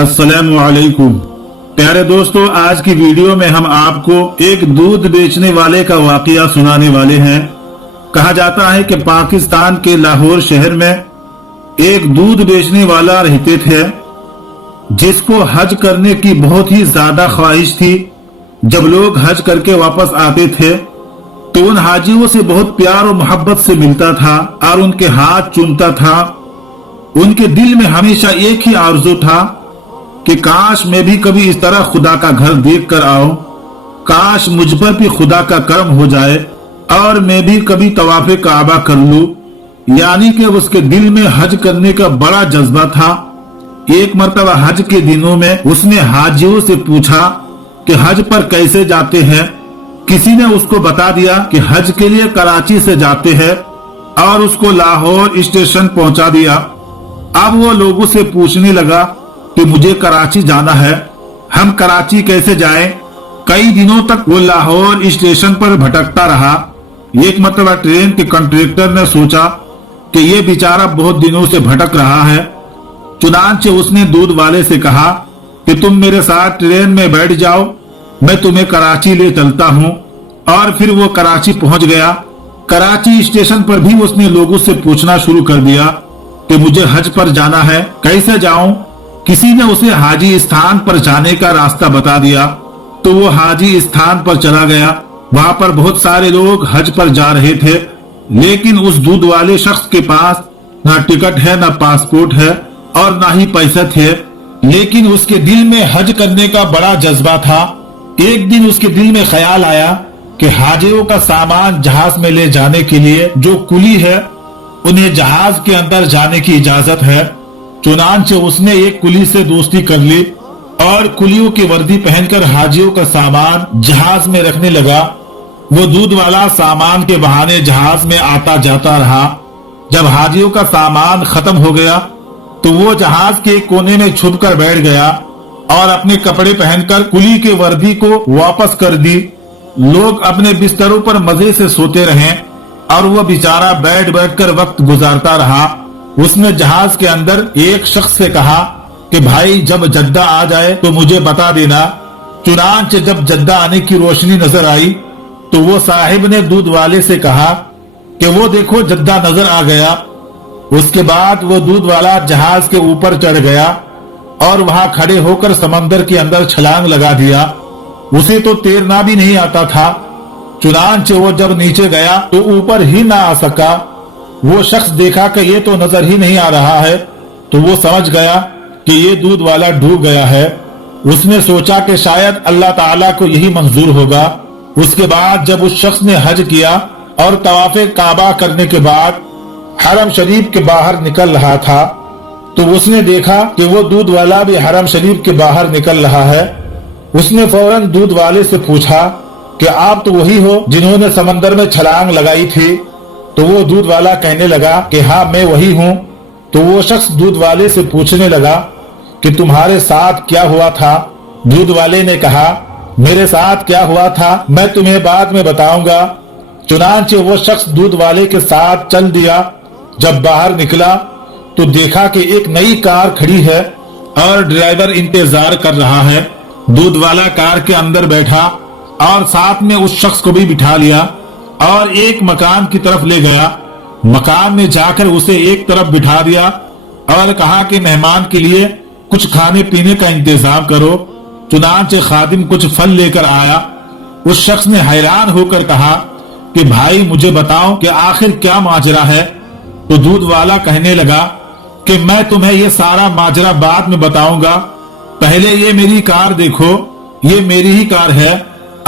अस्सलामु अलैकुम। प्यारे दोस्तों, आज की वीडियो में हम आपको एक दूध बेचने वाले का वाकया सुनाने वाले हैं। कहा जाता है कि पाकिस्तान के लाहौर शहर में एक दूध बेचने वाला रहते थे, जिसको हज करने की बहुत ही ज्यादा ख्वाहिश थी। जब लोग हज करके वापस आते थे तो उन हाजियों से बहुत प्यार और मोहब्बत से मिलता था और उनके हाथ चूमता था। उनके दिल में हमेशा एक ही आरज़ू था कि काश मैं भी कभी इस तरह खुदा का घर देख कर आऊं, काश मुझ पर भी खुदा का करम हो जाए और मैं भी कभी तवाफ़े काबा कर लूं। यानी कि उसके दिल में हज करने का बड़ा जज्बा था। एक मर्तबा हज के दिनों में उसने हाजियों से पूछा कि हज पर कैसे जाते हैं। किसी ने उसको बता दिया कि हज के लिए कराची से जाते हैं और उसको लाहौर स्टेशन पहुंचा दिया। अब वो लोगों से पूछने लगा कि मुझे कराची जाना है, हम कराची कैसे जाएं? कई दिनों तक वो लाहौर स्टेशन पर भटकता रहा। एक मरतबा ट्रेन के कंडक्टर ने सोचा कि ये बेचारा बहुत दिनों से भटक रहा है। चुनांचे उसने दूध वाले से कहा कि तुम मेरे साथ ट्रेन में बैठ जाओ, मैं तुम्हें कराची ले चलता हूँ। और फिर वो कराची पहुंच गया। कराची स्टेशन पर भी उसने लोगों से पूछना शुरू कर दिया कि मुझे हज पर जाना है, कैसे जाऊं? किसी ने उसे हाजी स्थान पर जाने का रास्ता बता दिया तो वो हाजी स्थान पर चला गया। वहां पर बहुत सारे लोग हज पर जा रहे थे, लेकिन उस दूध वाले शख्स के पास ना टिकट है, ना पासपोर्ट है और ना ही पैसे थे। लेकिन उसके दिल में हज करने का बड़ा जज्बा था। एक दिन उसके दिल में ख्याल आया कि हाजियों का सामान जहाज में ले जाने के लिए जो कुली है, उन्हें जहाज के अंदर जाने की इजाजत है। चुनांचे उसने एक कुली से दोस्ती कर ली और कुलियों की वर्दी पहनकर हाजियों का सामान जहाज में रखने लगा। वो दूध वाला सामान के बहाने जहाज में आता जाता रहा। जब हाजियों का सामान खत्म हो गया तो वो जहाज के कोने में छुपकर बैठ गया और अपने कपड़े पहनकर कुली के वर्दी को वापस कर दी। लोग अपने बिस्तरों पर मजे से सोते रहे और वो बेचारा बैठ बैठकर वक्त गुजारता रहा। उसने जहाज के अंदर एक शख्स से कहा कि भाई जब जद्दा आ जाए तो मुझे बता देना। चुनांचे जब जद्दा आने की रोशनी नजर आई तो वो साहिब ने दूध वाले से कहा कि वो देखो जद्दा नजर आ गया। उसके बाद वो दूध वाला जहाज के ऊपर चढ़ गया और वहां खड़े होकर समंदर के अंदर छलांग लगा दिया। उसे तो तैरना भी नहीं आता था। चुनांचे वो जब नीचे गया तो ऊपर ही ना आ सका। वो शख्स देखा कि ये तो नजर ही नहीं आ रहा है तो वो समझ गया कि ये दूध वाला डूब गया है। उसने सोचा कि शायद अल्लाह ताला को यही मंजूर होगा। उसके बाद जब उस शख्स ने हज किया और तवाफ़े काबा करने के बाद हरम शरीफ के बाहर निकल रहा था तो उसने देखा कि वो दूध वाला भी हरम शरीफ के बाहर निकल रहा है। उसने फौरन दूध वाले से पूछा कि आप तो वही हो जिन्होंने समंदर में छलांग लगाई थी? तो वो दूध वाला कहने लगा कि हाँ मैं वही हूँ। तो वो शख्स दूध वाले से पूछने लगा कि तुम्हारे साथ क्या हुआ था? दूध वाले ने कहा मेरे साथ क्या हुआ था मैं तुम्हें बाद में बताऊंगा। चुनांचे वो शख्स दूध वाले के साथ चल दिया। जब बाहर निकला तो देखा कि एक नई कार खड़ी है और ड्राइवर इंतजार कर रहा है। दूध वाला कार के अंदर बैठा और साथ में उस शख्स को भी बिठा लिया और एक मकान की तरफ ले गया। मकान में जाकर उसे एक तरफ बिठा दिया और कहा कि मेहमान के लिए कुछ खाने पीने का इंतजाम करो। चुनांचे खादिम कुछ फल लेकर आया। उस शख्स ने हैरान होकर कहा कि भाई मुझे बताओ कि आखिर क्या माजरा है? तो दूध वाला कहने लगा कि मैं तुम्हें ये सारा माजरा बाद में बताऊंगा, पहले ये मेरी कार देखो, ये मेरी ही कार है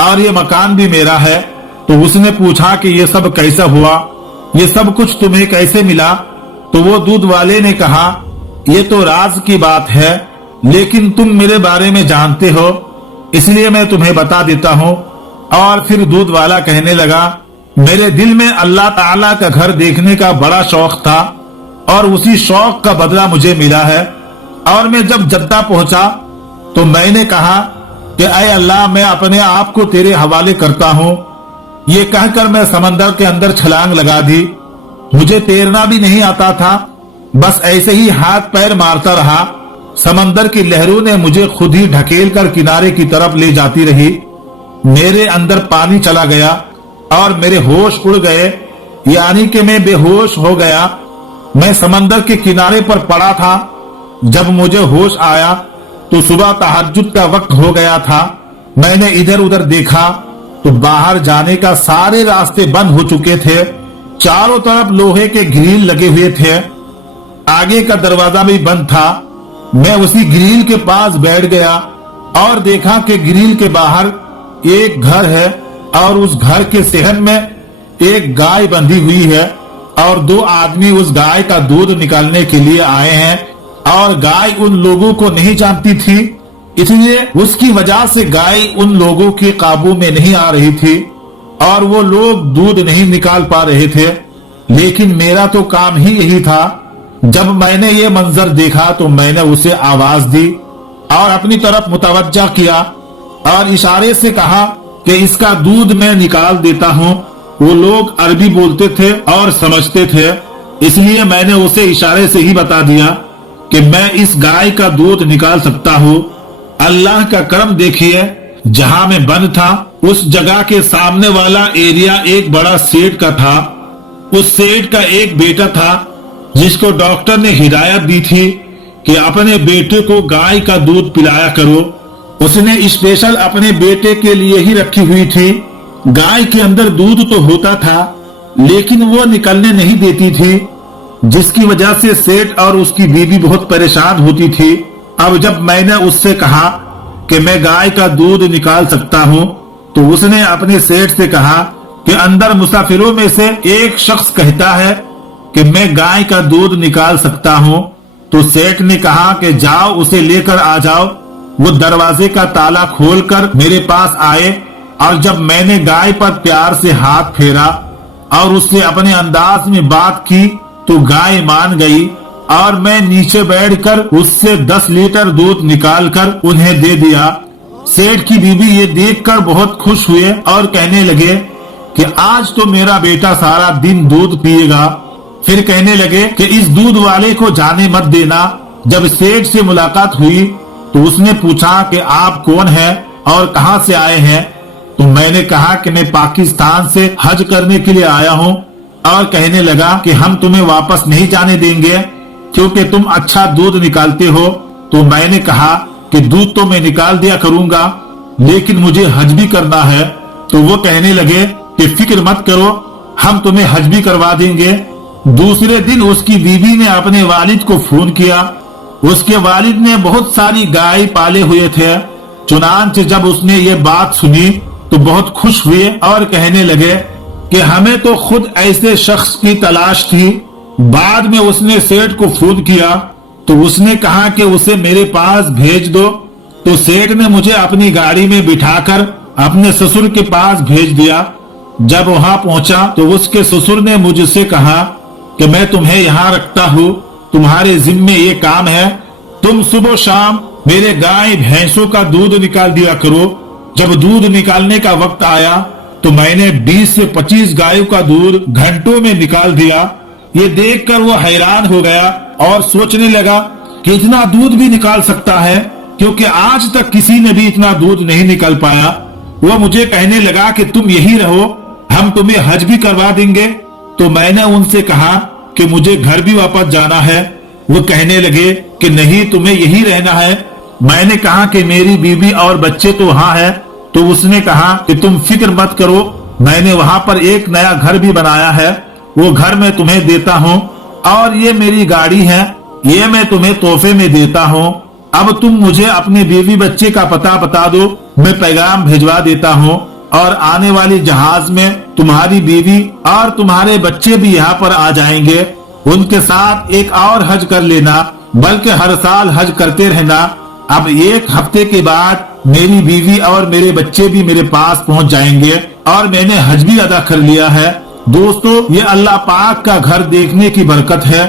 और ये मकान भी मेरा है। तो उसने पूछा कि ये सब कैसा हुआ, ये सब कुछ तुम्हें कैसे मिला? तो वो दूध वाले ने कहा ये तो राज की बात है, लेकिन तुम मेरे बारे में जानते हो इसलिए मैं तुम्हें बता देता हूँ। और फिर दूध वाला कहने लगा मेरे दिल में अल्लाह ताला का घर देखने का बड़ा शौक था और उसी शौक का बदला मुझे मिला है। और मैं जब जद्दा पहुंचा तो मैंने कहा कि ऐ अल्लाह मैं अपने आप को तेरे हवाले करता हूँ। ये कहकर मैं समंदर के अंदर छलांग लगा दी। मुझे तैरना भी नहीं आता था, बस ऐसे ही हाथ पैर मारता रहा समंदर की लहरों ने मुझे खुद ही ढकेल कर किनारे की तरफ ले जाती रही। मेरे अंदर पानी चला गया और मेरे होश उड़ गए, यानी कि मैं बेहोश हो गया। मैं समंदर के किनारे पर पड़ा था। जब मुझे होश आया तो सुबह तहज्जुद का वक्त हो गया था। मैंने इधर उधर देखा तो बाहर जाने का सारे रास्ते बंद हो चुके थे। चारों तरफ लोहे के ग्रिल लगे हुए थे। आगे का दरवाजा भी बंद था। मैं उसी ग्रिल के पास बैठ गया और देखा कि ग्रिल के बाहर एक घर है और उस घर के सहन में एक गाय बंधी हुई है और दो आदमी उस गाय का दूध निकालने के लिए आए हैं और गाय उन लोगों को नहीं जानती थी, इसलिए उसकी वजह से गाय उन लोगों के काबू में नहीं आ रही थी और वो लोग दूध नहीं निकाल पा रहे थे। लेकिन मेरा तो काम ही यही था। जब मैंने ये मंजर देखा तो मैंने उसे आवाज दी और अपनी तरफ मुतवज्जा किया और इशारे से कहा कि इसका दूध मैं निकाल देता हूँ। वो लोग अरबी बोलते थे और समझते थे, इसलिए मैंने उसे इशारे से ही बता दिया कि मैं इस गाय का दूध निकाल सकता हूँ। अल्लाह का करम देखिए, जहाँ मैं बंद था उस जगह के सामने वाला एरिया एक बड़ा सेठ का था। उस सेठ का एक बेटा था जिसको डॉक्टर ने हिदायत दी थी कि अपने बेटे को गाय का दूध पिलाया करो। उसने स्पेशल अपने बेटे के लिए ही रखी हुई थी। गाय के अंदर दूध तो होता था लेकिन वो निकलने नहीं देती थी, जिसकी वजह से सेठ और उसकी बीवी बहुत परेशान होती थी। अब जब मैंने उससे कहा कि मैं गाय का दूध निकाल सकता हूँ तो उसने अपने सेठ से कहा कि अंदर मुसाफिरों में से एक शख्स कहता है कि मैं गाय का दूध निकाल सकता हूँ। तो सेठ ने कहा कि जाओ उसे लेकर आ जाओ। वो दरवाजे का ताला खोलकर मेरे पास आए और जब मैंने गाय पर प्यार से हाथ फेरा और उससे अपने अंदाज में बात की तो गाय मान गई और मैं नीचे बैठकर उससे 10 लीटर दूध निकालकर उन्हें दे दिया। सेठ की बीवी ये देखकर बहुत खुश हुए और कहने लगे कि आज तो मेरा बेटा सारा दिन दूध पिएगा। फिर कहने लगे कि इस दूध वाले को जाने मत देना। जब सेठ से मुलाकात हुई तो उसने पूछा कि आप कौन हैं और कहां से आए हैं। तो मैंने कहा कि मैं पाकिस्तान से हज करने के लिए आया हूं और कहने लगा कि हम तुम्हें वापस नहीं जाने देंगे क्योंकि तुम अच्छा दूध निकालते हो। तो मैंने कहा कि दूध तो मैं निकाल दिया करूंगा लेकिन मुझे हज भी करना है। तो वो कहने लगे कि फिक्र मत करो, हम तुम्हें हज भी करवा देंगे। दूसरे दिन उसकी बीवी ने अपने वालिद को फोन किया। उसके वालिद ने बहुत सारी गाय पाले हुए थे। चुनांचे जब उसने ये बात सुनी तो बहुत खुश हुए और कहने लगे कि हमें तो खुद ऐसे शख्स की तलाश थी। बाद में उसने सेठ को फोन किया तो उसने कहा कि उसे मेरे पास भेज दो। तो सेठ ने मुझे अपनी गाड़ी में बिठाकर अपने ससुर के पास भेज दिया। जब वहां पहुंचा तो उसके ससुर ने मुझसे कहा कि मैं तुम्हें यहाँ रखता हूँ, तुम्हारे जिम्मे ये काम है, तुम सुबह शाम मेरे गाय भैंसों का दूध निकाल दिया करो। जब दूध निकालने का वक्त आया तो मैंने 20 से 25 गायों का दूध घंटों में निकाल दिया। ये देखकर वो हैरान हो गया और सोचने लगा कि इतना दूध भी निकाल सकता है, क्योंकि आज तक किसी ने भी इतना दूध नहीं निकाल पाया। वो मुझे कहने लगा कि तुम यही रहो, हम तुम्हें हज भी करवा देंगे। तो मैंने उनसे कहा कि मुझे घर भी वापस जाना है। वो कहने लगे कि नहीं, तुम्हें यही रहना है। मैंने कहा कि मेरी बीवी और बच्चे तो वहाँ है। तो उसने कहा कि तुम फिक्र मत करो, मैंने वहाँ पर एक नया घर भी बनाया है, वो घर मैं तुम्हें देता हूँ और ये मेरी गाड़ी है, ये मैं तुम्हें तोहफे में देता हूँ। अब तुम मुझे अपने बीवी बच्चे का पता बता दो, मैं पैगाम भिजवा देता हूँ और आने वाली जहाज में तुम्हारी बीवी और तुम्हारे बच्चे भी यहाँ पर आ जाएंगे। उनके साथ एक और हज कर लेना, बल्कि हर साल हज करते रहना। अब 1 हफ्ते के बाद मेरी बीवी और मेरे बच्चे भी मेरे पास पहुँच जाएंगे और मैंने हज भी अदा कर लिया है। दोस्तों, ये अल्लाह पाक का घर देखने की बरकत है।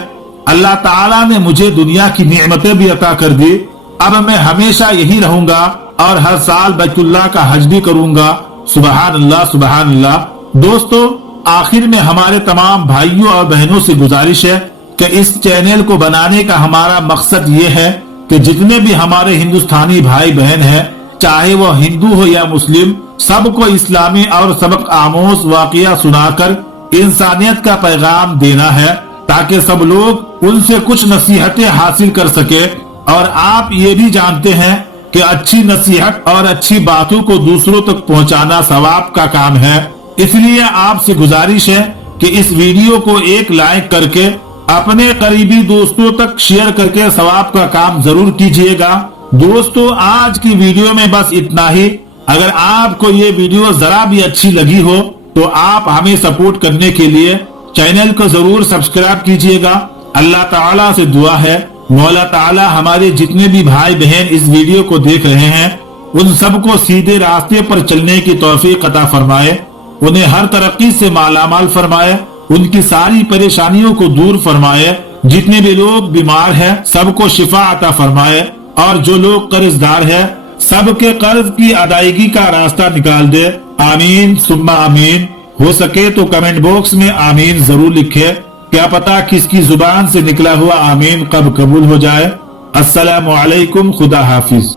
अल्लाह ताला ने मुझे दुनिया की नेमतें भी अता कर दी। अब मैं हमेशा यही रहूंगा और हर साल बैतुल्लाह का हज भी करूंगा। सुबहान अल्लाह, सुबहान अल्लाह। दोस्तों, आखिर में हमारे तमाम भाइयों और बहनों से गुजारिश है कि इस चैनल को बनाने का हमारा मकसद ये है कि जितने भी हमारे हिंदुस्तानी भाई बहन हैं, चाहे वो हिंदू हो या मुस्लिम, सबको इस्लामी और सबक आमोज वाकया सुनाकर इंसानियत का पैगाम देना है, ताकि सब लोग उनसे कुछ नसीहतें हासिल कर सके। और आप ये भी जानते हैं कि अच्छी नसीहत और अच्छी बातों को दूसरों तक पहुंचाना सवाब का काम है। इसलिए आपसे गुजारिश है कि इस वीडियो को एक लाइक करके अपने करीबी दोस्तों तक शेयर करके सवाब का काम जरूर कीजिएगा। दोस्तों, आज की वीडियो में बस इतना ही। अगर आपको ये वीडियो जरा भी अच्छी लगी हो तो आप हमें सपोर्ट करने के लिए चैनल को जरूर सब्सक्राइब कीजिएगा। अल्लाह ताला से दुआ है, मौला ताला हमारे जितने भी भाई बहन इस वीडियो को देख रहे हैं उन सबको सीधे रास्ते पर चलने की तौफीक अता फरमाए, उन्हें हर तरक्की से मालामाल फरमाए, उनकी सारी परेशानियों को दूर फरमाए। जितने भी लोग बीमार हैं सबको शिफा अता फरमाए, और जो लोग कर्जदार हैं सबके कर्ज की अदायगी का रास्ता निकाल दे। आमीन सुम्मा आमीन। हो सके तो कमेंट बॉक्स में आमीन जरूर लिखे। क्या पता किसकी जुबान से निकला हुआ आमीन कब कबूल हो जाए। अस्सलामु अलैकुम, खुदा हाफिज।